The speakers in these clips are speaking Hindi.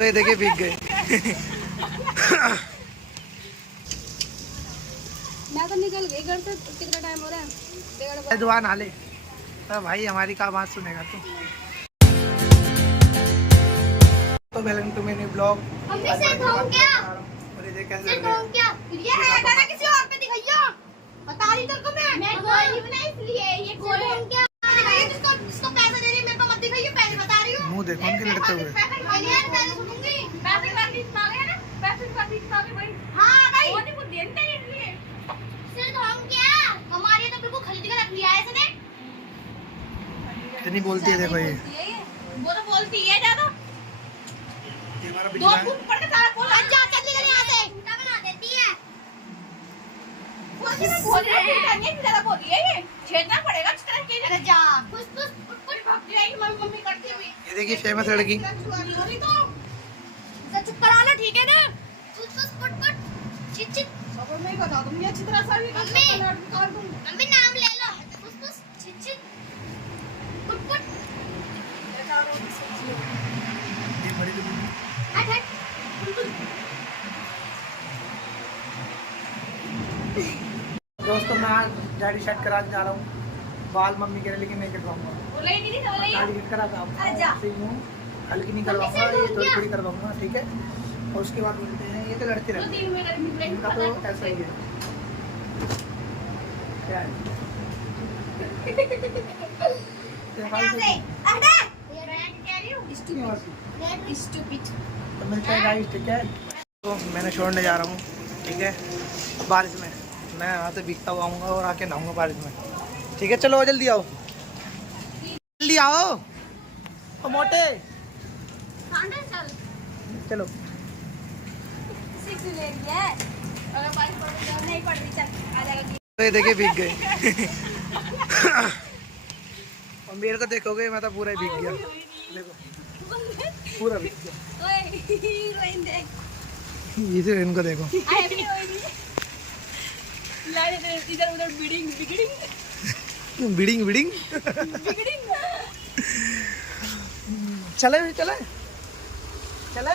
ये देखिए भीग गए। मैं तो निकल गई घर से। कितना टाइम हो रहा है? दुआ ना ले तो भाई हमारी का बात सुनेगा तू। तो वेलकम टू मेरे ब्लॉग। मम्मी से धोम क्या? से धोम क्या? ये है गाना किसी और पे दिखाइयो। बता रही तेरे को मैं गोली बनाई इसलिए ये गोली धोम क्या? जिसको पैसा दे रही है मेरे को मत दिखाइयो, पहले बता रही हूं। मुंह देखो उनके लड़ते हुए। पहले सुनूंगी। पैसे का बीच मांगे ना? पैसे का बीच मांगे भाई। हां भाई। वो नहीं देते इसलिए। से धोम क्या? हमारी तो बिल्कुल खरीद के रख लिया है इसने। इतनी बोलती है देखो ये। वो तो बोलती है ज्यादा। दो फुट पड़ के सारा बोल अच्छा चल निकल यहां से। उल्टा बना देती है। बोलती मैं बोल रही हूं करने की ज्यादा बोली है ये। छेड़ना पड़ेगा इस तरह के। अरे जा कुछ कुछ भागती रहेगी मम्मी मम्मी करती हुई। ये देखिए फेमस लड़की। तो चुप करा लो ठीक है ना। कुछ पुट चिट चिट सब मैं ही बता दूंगी अच्छी तरह से। मम्मी नाम ले लो। कुछ चिट चिट पुट ये बड़ी दूर। दोस्तों मैं आज गाड़ी सेट करा जा रहा हूँ। बाल मम्मी कह रही लेकिन मैं कटवाऊंगा। गाड़ी सेट करा था हल्की नहीं करवाऊंगा, ये थोड़ी थोड़ी करवाऊंगा ठीक है। और उसके बाद मिलते हैं। ये तो लड़ते रहते हैं, इनका तो ऐसा ही है। क्या है? तो मिलते हैं गाइस ठीक है। तो मैंने छोड़ने जा रहा हूँ ठीक है बारिश में। मैं वहाँ से भीगता हुआ आऊँगा और आके नहाऊंगा बारिश में ठीक है। चलो जल्दी आओ, जल्दी आओ ओ मोटे चलो। तो ये देखिए भीग गए। और मेरे को देखोगे मैं तो पूरा ही भीग गया। देखो पूरा भीग गया। इसे इनको देखो इधर उधर बिडिंग बिडिंग बिडिंग चले चले चले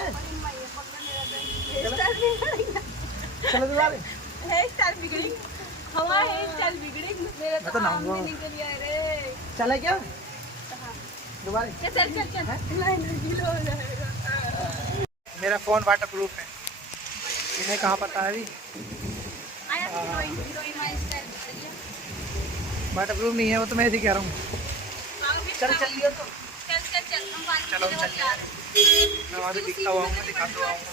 चलो दोबारा। मैं तो नहाऊंगा। चले क्या दोबारा? मेरा फोन वाटर प्रूफ है, इन्हें कहाँ पता है अभी। वाटर प्रूफ नहीं है वो तो मैं ऐसे कह रहा हूँ। चल चल लिया तो चलो चल। मैं वहाँ से दिखता हुआ आऊँगा, दिखाता हुआ आऊँगा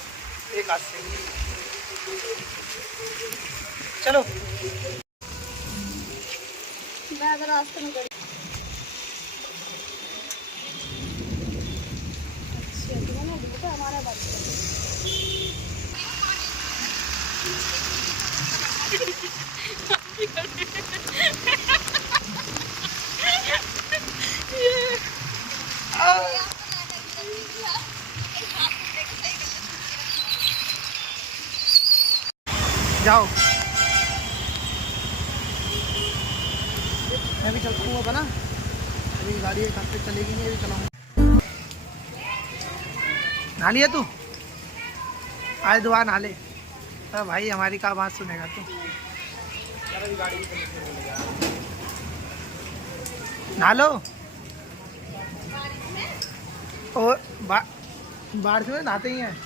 एक हाथ से। चलो मैं अगर रास्ते में हमारा बात जाओ। मैं भी चलता हूँ ना, अभी गाड़ी एक हाथ से चलेगी नहीं, अभी चलाऊंगा। नहा लिया तू? आज दुआ नहा ले तो भाई हमारी का बात सुनेगा तू। नहा लो और बारिश में नहाते ही हैं।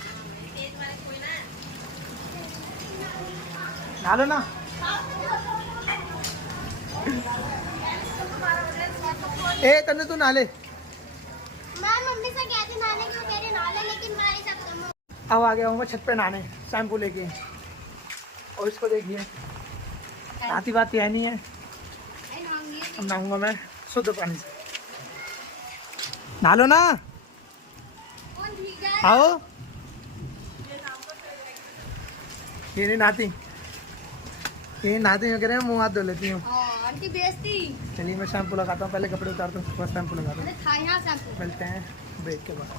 नहा लो ना। ए तन्ने तू नहा ले। मैं मम्मी से कहती नहाने के लिए, कह रही नहा ले, लेकिन मैं नहीं सकता। अब आ गया हूँ मैं छत पे नहाने शैम्पू लेके। और इसको देखिए नहाती बाती है नहीं है। अब नहाऊंगा मैं शुद्ध पानी से। नहा लो ना, आओ। ये नहीं नहाती, ये नहाती हूँ, कह रहे हैं मुँह हाथ धो लेती हूँ। आंटी बेइज्जती। चलिए मैं शैम्पू लगाता हूँ, पहले कपड़े उतारता हूँ, उसके बाद शैम्पू लगाता हूँ। मैंने खाया शैम्पू। मिलते हैं ब्रेक के बाद।